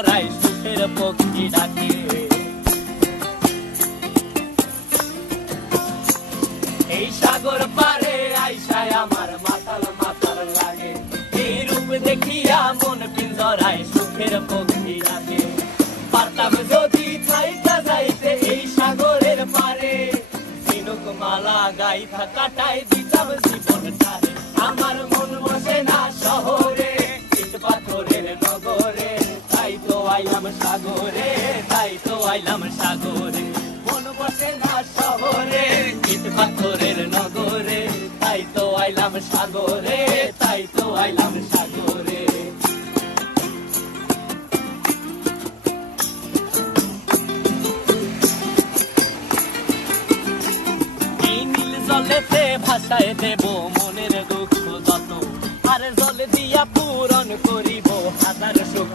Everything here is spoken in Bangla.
পিঞ্জরায় সুখের পক্ষী ডাকে। এই সাগর পারে আইসায় আমার মাতাল মাতাল লাগে, এই রূপ দেখিয়া মন পিঞ্জরায় সুখের পক্ষী ডাকে। পারতাম যদি থাইকা যাইতে এই সাগরের পারে, ঝিনুক মালা গাইথা কাটায় দিতাম জীবনটারে। আমার মন বসে না শহরে, ইট পাথরের নগরে, তাই তো আইলাম সাগরে, তাই তো আইলাম সাগরে। মন বসে না শহরে, ইট পাথরের নগরে, তাই তো আইলাম সাগরে, তাই তো আইলাম সাগরে। জলেতে ভাষায় দেব মনের দুঃখ যত, আর জল দিয়া পূরণ করিব হাজার সুখ